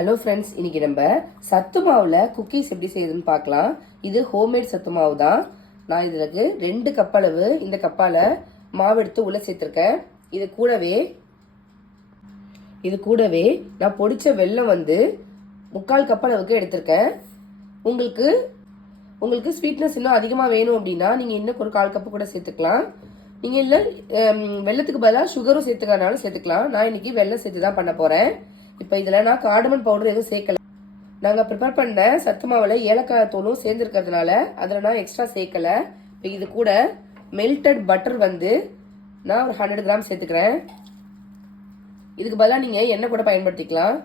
Hello friends, இன்னைக்கு நம்ம சத்து மாவில் குக்கீஸ் எப்படி செய்யுதுன்னு பார்க்கலாம். இது ஹோம்மேட் சத்து மாவு தான். நான் இதுக்கு 2 கப் அளவு இந்த கப்பால் மாவு எடுத்து உள்ளே சேர்த்துருக்கேன். இது கூடவே நான் பொடிச்ச வெல்லம் 3/4 கப் அளவுக்கு எடுத்திருக்கேன். உங்களுக்கு ஸ்வீட்னஸ் இன்னும் அதிகமாக வேணும் அப்படின்னா நீங்கள் இன்னும் ஒரு 1/4 கப்பு கூட சேர்த்துக்கலாம். நீங்கள் இல்லை வெல்லத்துக்கு பதிலாக சுகரும் சேர்த்துக்கனாலும் சேர்த்துக்கலாம். நான் இன்னைக்கு வெல்லம் சேர்த்து தான் பண்ண போகிறேன். இப்போ இதில் நான் கார்டமன் பவுடர் எதுவும் சேர்க்கல. நாங்கள் ப்ரிப்பேர் பண்ண சத்து மாவில் ஏலக்காய் தூளும் சேர்ந்துருக்கிறதுனால அதில் நான் எக்ஸ்ட்ரா சேர்க்கலை. இப்போ இது கூட மெல்டட் பட்டர் நான் ஒரு 100 கிராம் சேர்த்துக்கிறேன். இதுக்கு பதிலாக நீங்கள் எண்ணெய் கூட பயன்படுத்திக்கலாம்.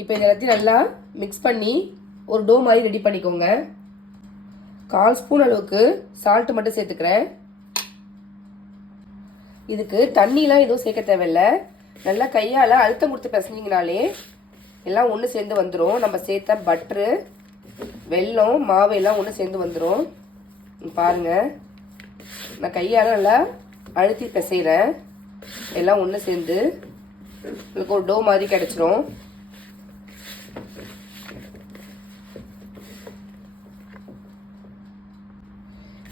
இப்போ இது எல்லாத்தையும் நல்லா மிக்ஸ் பண்ணி ஒரு டோ மாதிரி ரெடி பண்ணிக்கோங்க. 1/4 ஸ்பூன் அளவுக்கு சால்ட் மட்டும் சேர்த்துக்கிறேன். இதுக்கு தண்ணிலாம் எதுவும் சேர்க்க தேவையில்லை. நல்லா கையால் அழுத்தம் கொடுத்து பிசைஞ்சிங்கனாலே எல்லாம் ஒன்று சேர்ந்து வந்துடும். நம்ம சேர்த்த பட்ரு, வெல்லம், மாவு எல்லாம் ஒன்று சேர்ந்து வந்துடும். பாருங்கள், நான் கையால் நல்லா அழுத்தி பிசைகிறேன். எல்லாம் ஒன்று சேர்ந்து உங்களுக்கு ஒரு டோ மாதிரி கிடச்சிரும்.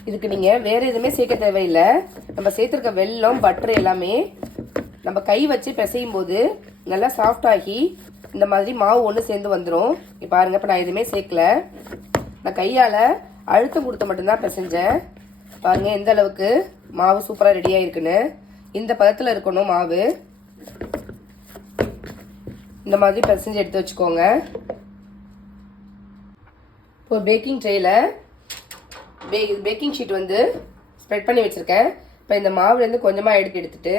இதுக்கு நீங்கள் வேறு எதுவுமே சேர்க்க தேவையில்லை. நம்ம சேர்த்துருக்க வெல்லம், பட்ரு எல்லாமே நம்ம கை வச்சு பிசையும் போது நல்லா சாஃப்டாகி இந்த மாதிரி மாவு ஒன்று சேர்ந்து வந்துடும். இப்போ பாருங்கள், இப்போ நான் எதுவுமே சேர்க்கல. நான் கையால் அழுத்தம் கொடுத்து மட்டும்தான் பிசைஞ்சேன். பாருங்கள் எந்த அளவுக்கு மாவு சூப்பராக ரெடியாக இருக்குன்னு. இந்த பதத்தில் இருக்கணும் மாவு. இந்த மாதிரி பிசைஞ்சு எடுத்து வச்சுக்கோங்க. இப்போ பேக்கிங் ட்ரேயில் பேக்கிங் ஷீட் ஸ்ப்ரெட் பண்ணி வச்சுருக்கேன். இப்போ இந்த மாவுலேருந்து கொஞ்சமாக எடுத்துட்டு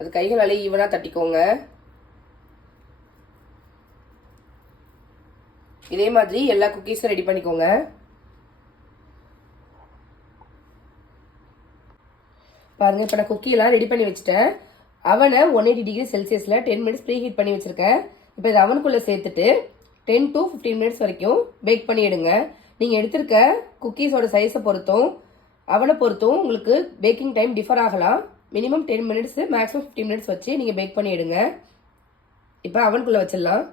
அது கைகளால் ஈவனாக தட்டிக்கோங்க. இதே மாதிரி எல்லா குக்கீஸும் ரெடி பண்ணிக்கோங்க. பாருங்கள், இப்போ நான் குக்கியெல்லாம் ரெடி பண்ணி வச்சுட்டேன். அவனை 180 டிகிரி செல்சியஸில் 10 மினிட்ஸ் ப்ரீ ஹீட் பண்ணி வச்சுருக்கேன். இப்போ இது அவனுக்குள்ளே சேர்த்துட்டு 10 to 15 மினிட்ஸ் வரைக்கும் பேக் பண்ணி எடுங்க. நீங்கள் எடுத்திருக்க குக்கீஸோட சைஸை பொறுத்தும் அவனை பொறுத்தும் உங்களுக்கு பேக்கிங் டைம் டிஃபர் ஆகலாம். மினிமம் 10 மினிட்ஸு, மேக்ஸிமம் 15 மினிட்ஸ் வச்சு நீங்கள் பேக் பண்ணி எடுங்க. இப்போ அவனுக்குள்ளே வச்சிடலாம்.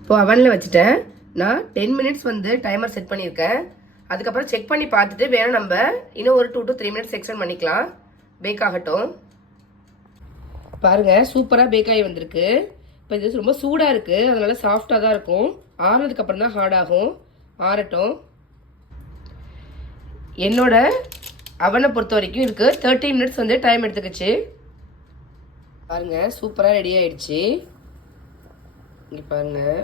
இப்போ அவனில் வச்சுட்டேன். நான் 10 மினிட்ஸ் டைமர் செட் பண்ணியிருக்கேன். அதுக்கப்புறம் செக் பண்ணி பார்த்துட்டு வேணும் நம்ம இன்னும் ஒரு 2 to 3 மினிட்ஸ் எக்ஸ்டெண்ட் பண்ணிக்கலாம். பேக் ஆகட்டும். பாருங்கள், சூப்பராக பேக் ஆகி வந்திருக்கு. இப்போ இது ரொம்ப சூடாக இருக்குது, அதனால சாஃப்டாக தான் இருக்கும். ஆறுனதுக்கப்புறம் தான் ஹார்ட் ஆகும். ஆறட்டும். என்னோட அவனை பொறுத்த வரைக்கும் இதுக்கு 30 மினிட்ஸ் டைம் எடுத்துக்கிச்சு. பாருங்கள், சூப்பராக ரெடி ஆகிடுச்சு. இங்கே பாருங்கள்,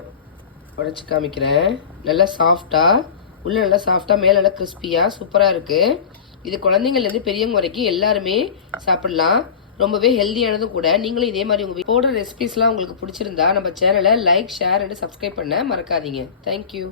உடச்சி காமிக்கிறேன். நல்லா சாஃப்டாக, உள்ளே நல்லா சாஃப்டாக, மேலே நல்லா கிறிஸ்பியாக சூப்பராக இருக்குது. இது குழந்தைங்கள்லேருந்து பெரியவங்க வரைக்கும் எல்லாருமே சாப்பிட்லாம். ரொம்பவே ஹெல்த்தியானதும் கூட. நீங்களும் இதே மாதிரி உங்கள் போடுற ரெசிபிஸ்லாம் உங்களுக்கு பிடிச்சிருந்தா நம்ம சேனலை லைக், ஷேர் அண்ட் சப்ஸ்கிரைப் பண்ண மறக்காதீங்க. தேங்க்யூ.